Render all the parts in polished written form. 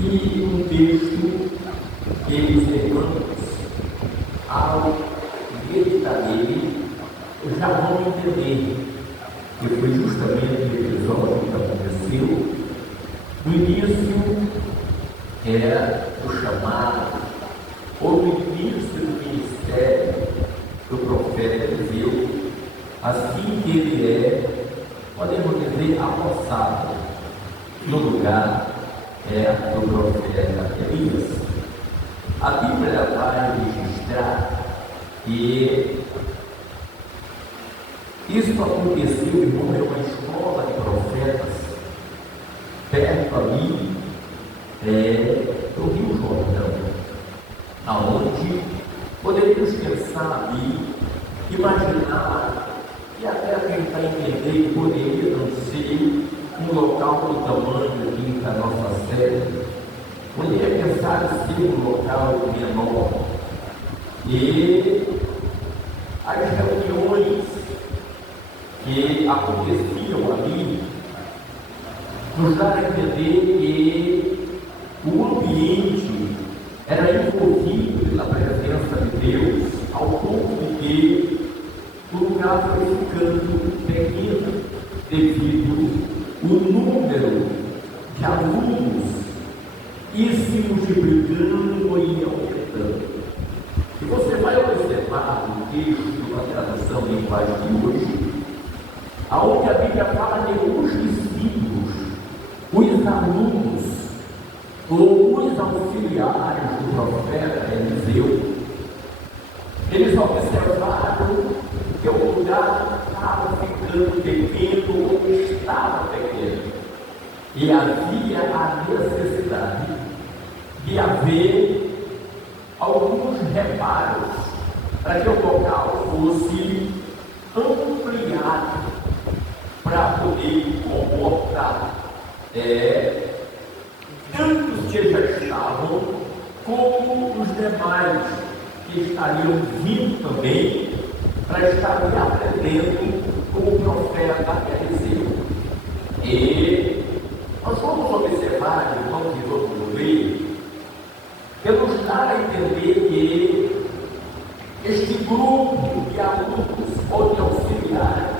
E um texto que eles irmãos, ao meditar nele, já vão entender que foi justamente o episódio que aconteceu. No início era o chamado, ou no início do ministério do profeta Eliseu, assim que ele podemos dizer, apossado no lugar do profeta Elias. A Bíblia vai registrar que isso aconteceu, irmão, é uma escola de profetas perto ali do Rio Jordão, aonde poderíamos pensar ali, imaginar e até tentar entender que poderia não ser um local do tamanho aqui da nossa sede, poderia pensar em ser um local menor. E as reuniões que aconteciam ali nos dá a entender que o ambiente era envolvido pela presença de Deus, ao ponto de que o lugar foi ficando pequeno devido ao número de alunos e se multiplicando e aumentando. E você vai observar no texto da tradução em linguagem de hoje, aonde a Bíblia fala de os discípulos, os alunos, ou os auxiliares do profeta Eliseu. Eles observaram que o lugar estava ficando pequeno, ou estava pequeno, e havia a necessidade de haver alguns reparos para que o local fosse ampliado para poder comportar tantos que já estavam como os demais que estariam vindo também para estarem aprendendo com o profeta Eliseu. E nós vamos observar, irmãos e outros leis, que nos dá a entender que este grupo de alunos ou de auxiliares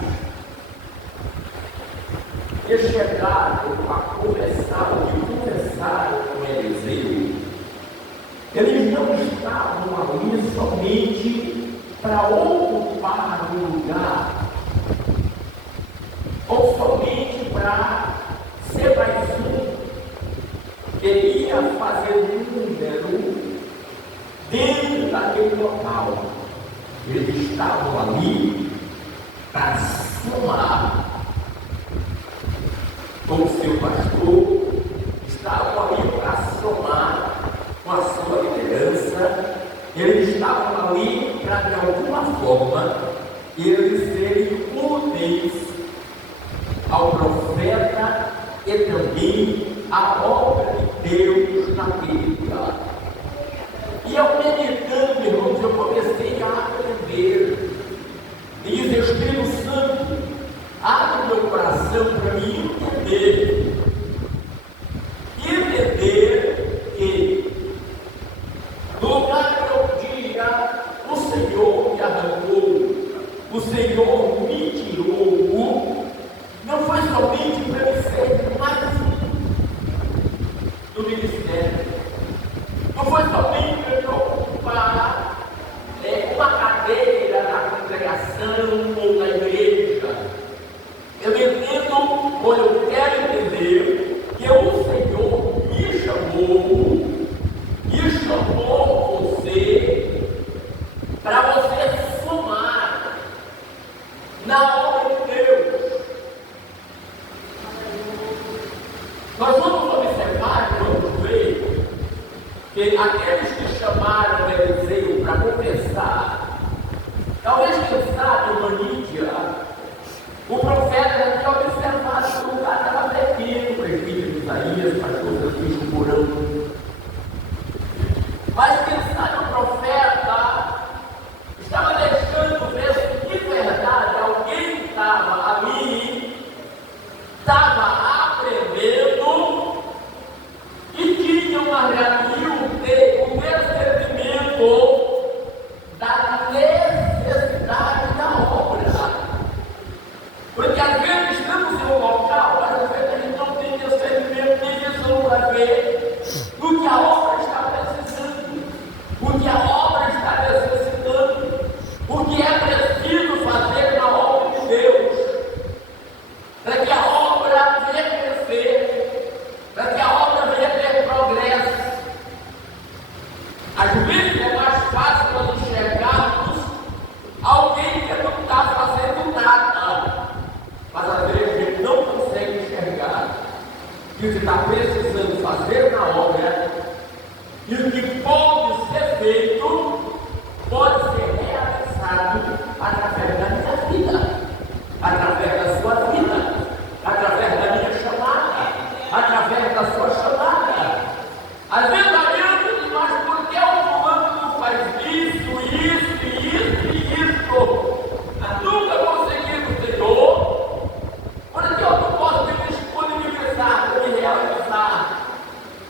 que chegaram a conversaram com Eliseu, eles não estavam ali somente para ocupar um lugar, ou somente para ser mais um, queria fazer número dentro daquele local. Eles estavam ali para somar com o seu pastor, estavam ali para somar com a sua liderança, eles estavam ali para, de alguma forma, eles serem úteis ao profeta e também à obra de Deus naquele lugar. E eu meditando, irmãos, eu comecei a aprender. Diz Espírito Santo, abre meu coração para me entender que no lugar que eu diga, o Senhor me arrancou, o Senhor me tirou, não foi somente para me ser mais no ministério, não foi somente para me ocupar uma cadeira na congregação ou na igreja. Eu entendo, ou eu quero entender, que o Senhor me chamou você para você somar na obra de Deus. Nós vamos observar, vamos ver, que aqueles que chamaram Eliseu para confessar, talvez pensaram uma Nídia, o profeta tinha observado que o lugar estava pequeno, o presbítero Isaías, pastor Francisco Porão. Mas pensar no profeta estava deixando ver se de verdade alguém estava ali, estava aprendendo e tinha abriu o descobrimento da necessidade da obra. Porque às vezes estamos em um local, mas às vezes a gente não tem discernimento, nem visão para ver o que a obra está precisando, o que a obra está necessitando, o que é preciso fazer na obra de Deus, para que a obra venha crescer, para que a obra venha ter progresso. Às vezes é mais fácil nós enxergarmos alguém que não está fazendo nada, mas às vezes a gente não consegue enxergar que o que está precisando fazer na obra e o que pode ser feito pode ser realizado através da minha vida, através da sua vida, através da minha chamada, através da sua chamada. Às vezes olhamos de nós, por que o fulano não faz isso? Nunca conseguimos, Senhor. Por que eu não posso me disponibilizar para me realizar?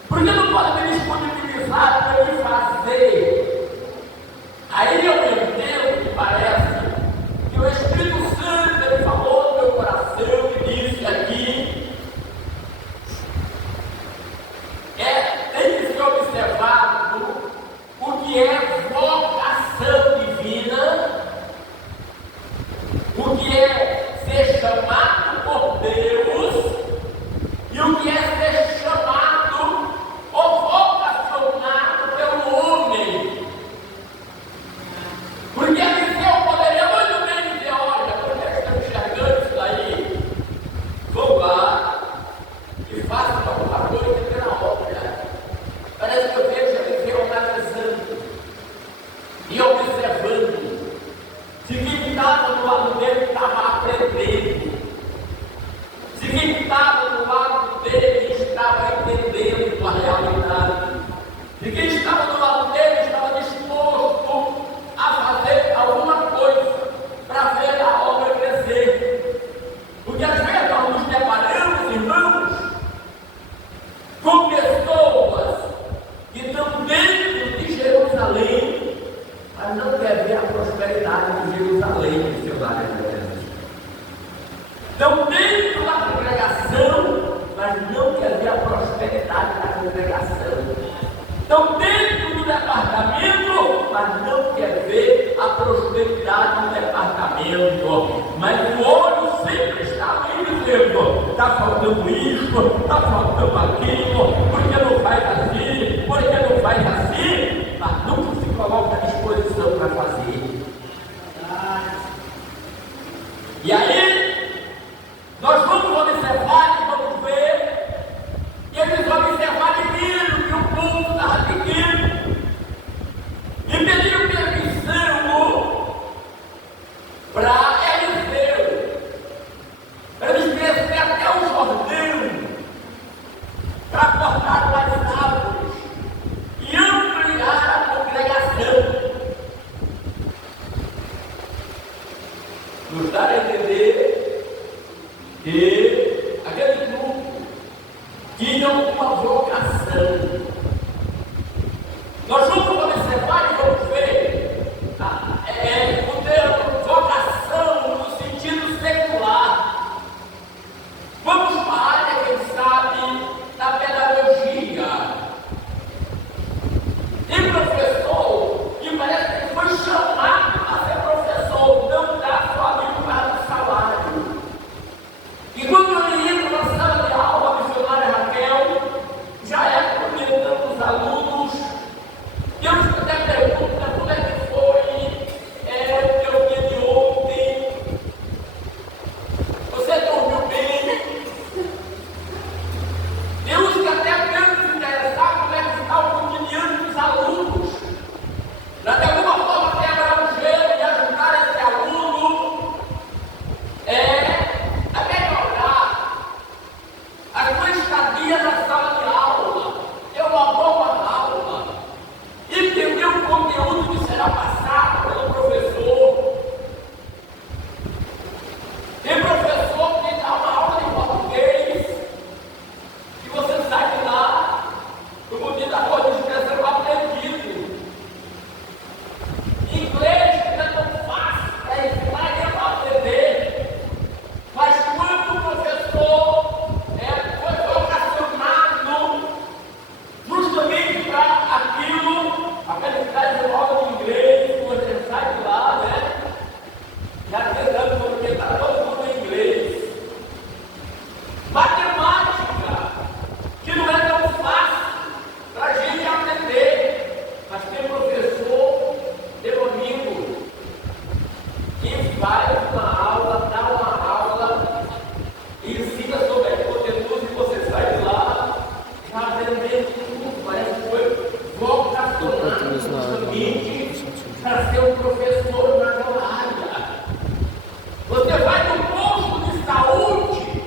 Por que eu não posso me disponibilizar para me fazer? Aí eu entendo que parece que o Espírito Santo ele falou no meu coração e disse aqui, tem que ser observado o que é vocação divina, o que é ser chamado por Deus e o que é ser chamado ou vocacionado pelo homem. Porque Eliseu poderia muito bem dizer, olha, quando eu estou enxergando isso daí, vou lá e faço alguma coisa pela obra. Parece que eu vejo Eliseu analisando e observando se quem estava do lado dele estava aprendendo, se quem estava do lado dele estava entendendo a realidade, se quem estava do lado dele estava disposto a fazer alguma coisa para ver a obra crescer. Porque às vezes nós nos deparamos, irmãos, com pessoas que estão dentro de Jerusalém, mas não quer ver a prosperidade de Jerusalém em seu lar de Deus. Estão dentro da congregação, mas não quer ver a prosperidade da congregação. Estão dentro do departamento, mas não quer ver a prosperidade do departamento. Mas o olho sempre está ali dizendo, está faltando isso, está faltando aquilo, por que não faz assim, por que não faz assim, mas nunca se coloca à disposição para fazer. E aí, nós vamos observar e vamos ver, e eles observaram e viram que o povo estava pequeno, e pediram permissão para Eliseu, para eles descer até o Jordão, para cortar as árvores e ampliar a congregação. Nos dar a entender que aquele grupo tinha uma vocação, ser um professor na sua área. Você vai no posto de saúde,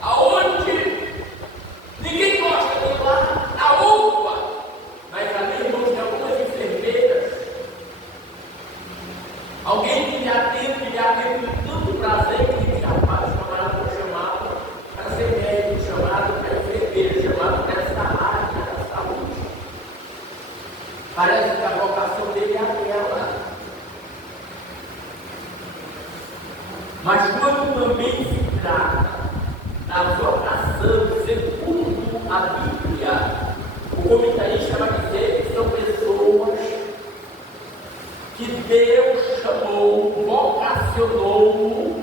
aonde ninguém gosta de ir lá, na UPA, mas ali tem algumas enfermeiras. Alguém que lhe atende com tanto prazer que diz, rapaz, camarada foi chamado para ser médico, chamado para enfermeira, chamado para essa área da saúde. Parece que a vocação dele é aquela. Mas quando também se trata da vocação segundo a Bíblia, o comentarista vai dizer que são pessoas que Deus chamou, vocacionou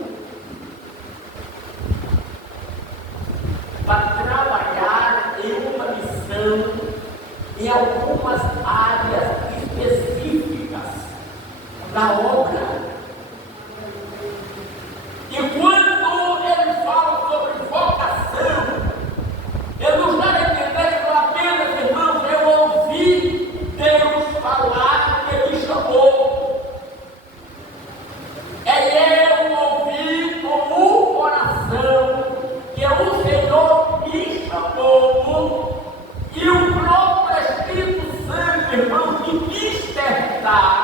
para trabalhar em uma missão em algumas áreas específicas da obra. E quando ele fala sobre vocação, ele não está entendendo apenas, irmãos, eu ouvi Deus falar que ele chamou. É eu ouvi com o coração que o Senhor me chamou. E o próprio Espírito Santo, irmãos, me despertar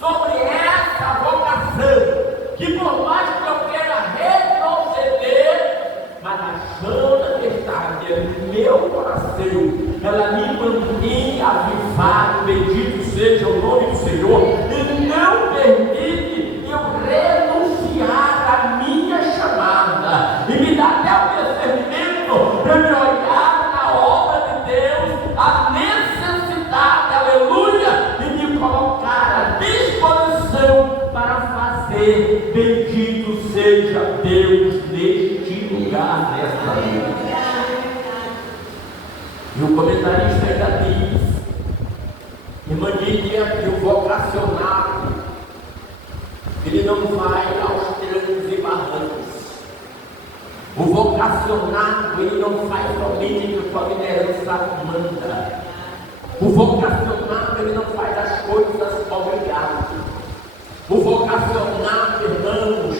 sobre essa vocação. Que por mais que eu queira retroceder, mas a chama que está no meu coração, ela me mantém avivado, bendito seja o nome do Senhor, e não permite eu renunciar à minha chamada, e me dá até o discernimento para me olhar na obra de Deus, a necessidade, aleluia, e me colocar à disposição para fazer. Bendito seja Deus neste lugar, nesta noite. E o comentarista ainda diz, irmã Lídia, que o vocacionado, ele não vai aos trancos e barrancos. O vocacionado, ele não faz somente o que sua liderança manda. O vocacionado, ele não faz as coisas obrigado. O vocacionado, irmãos,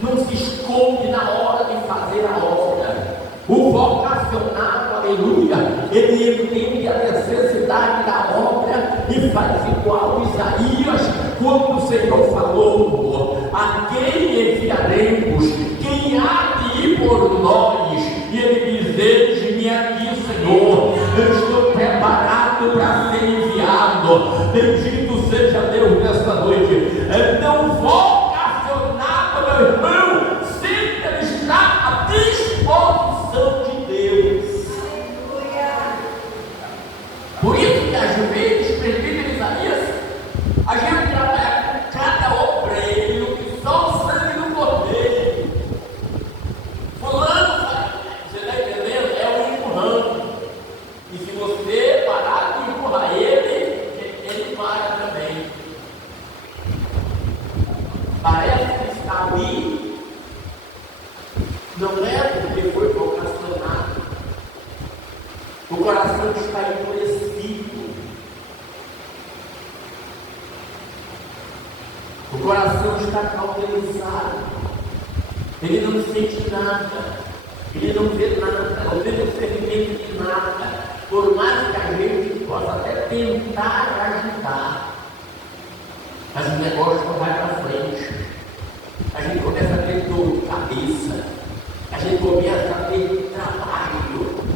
não se esconde na hora de fazer a obra. O vocacionado, aleluia, ele entende a necessidade da obra e faz igual Isaías, quando o Senhor falou, a quem enviaremos, quem há de ir por nós? E ele diz, eis-me aqui, Senhor, eu estou preparado para ser enviado. Bendito seja Deus nesta noite. Então, vocacionado, meu irmão, sempre ele está à disposição de Deus. Por isso que às vezes, presbítero Isaías, a gente trabalha com cada obreiro que só o sangue do cordeiro. Fulano, você está entendendo? É um empurrando. E se você parar de empurrar ele para também. Parece que está ali, não é porque foi vocacionado. O coração está endurecido. O coração está cauterizado. Ele não sente nada. Ele não vê nada. Não vê discernimento de nada. Por mais que a gente possa até tentar ajudar, mas o negócio não vai para frente. A gente começa a ter dor de cabeça. A gente começa a ter trabalho.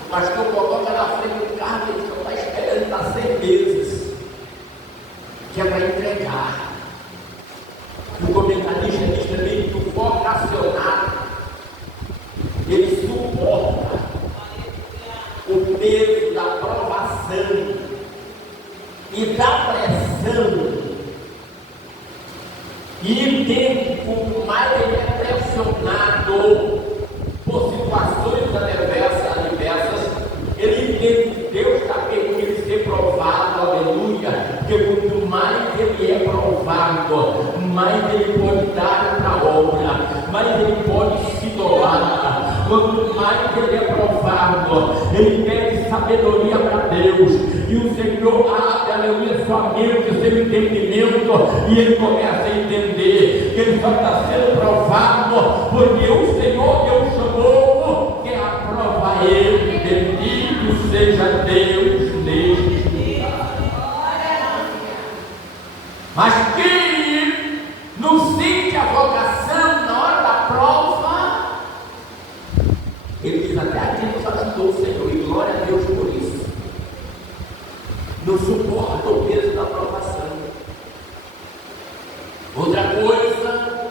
O pastor coloca na frente do carro e ele só está esperando há 6 meses, que é para entregar. O comentarista diz também que o vocacionado, ele suporta o peso da provação e da pressão, e entende que quanto mais ele é pressionado por situações adversas, ele entende que Deus está querendo ele ser provado, aleluia, porque quanto mais ele é provado, mais ele pode dar para a obra, mais ele pode se doar. Quanto mais ele é provado, ele deve sabedoria para Deus. E o Senhor abre, aleluia, sua mente, seu entendimento, e ele começa a entender que ele só está sendo provado porque o Senhor que o chamou quer aprovar ele. Bendito seja Deus neste dia. Mas quem não sente a vocação na hora da prova, ele diz: até aqui nos ajudou, Senhor, e glória a Deus por isso. Não suporta o peso da provação. Outra coisa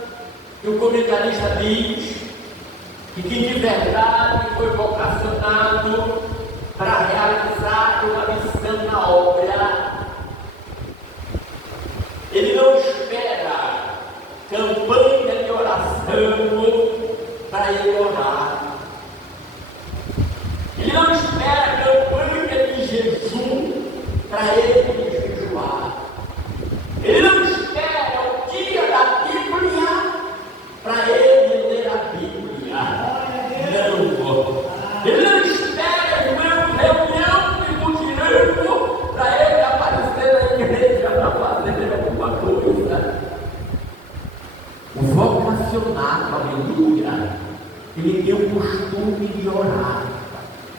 que o comentarista diz, que quem de verdade foi vocacionado para realizar uma missão na obra, ele não espera campanha de oração para ele orar. Ele não espera campanha de jejum para ele jejuar. Ele não espera o dia da Bíblia para ele ler a Bíblia. Não. Ele não espera uma reunião de mutirão para ele aparecer na igreja para fazer alguma coisa. O vocacionado, aleluia, ele tem o costume de orar,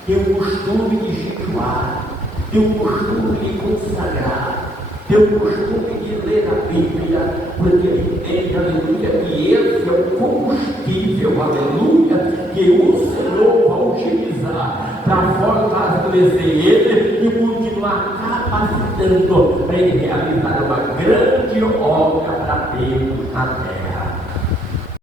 tem o costume de jejuar, tem o costume de consagrar, tem o costume de ler a Bíblia, porque ele entende, aleluia, que esse é o combustível, aleluia, que o Senhor vai utilizar para fortalecer ele e continuar capacitando para ele realizar uma grande obra para Deus na terra.